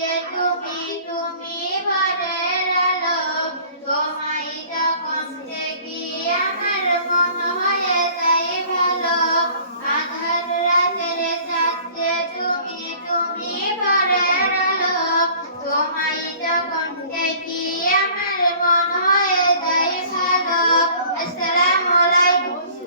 Yeah.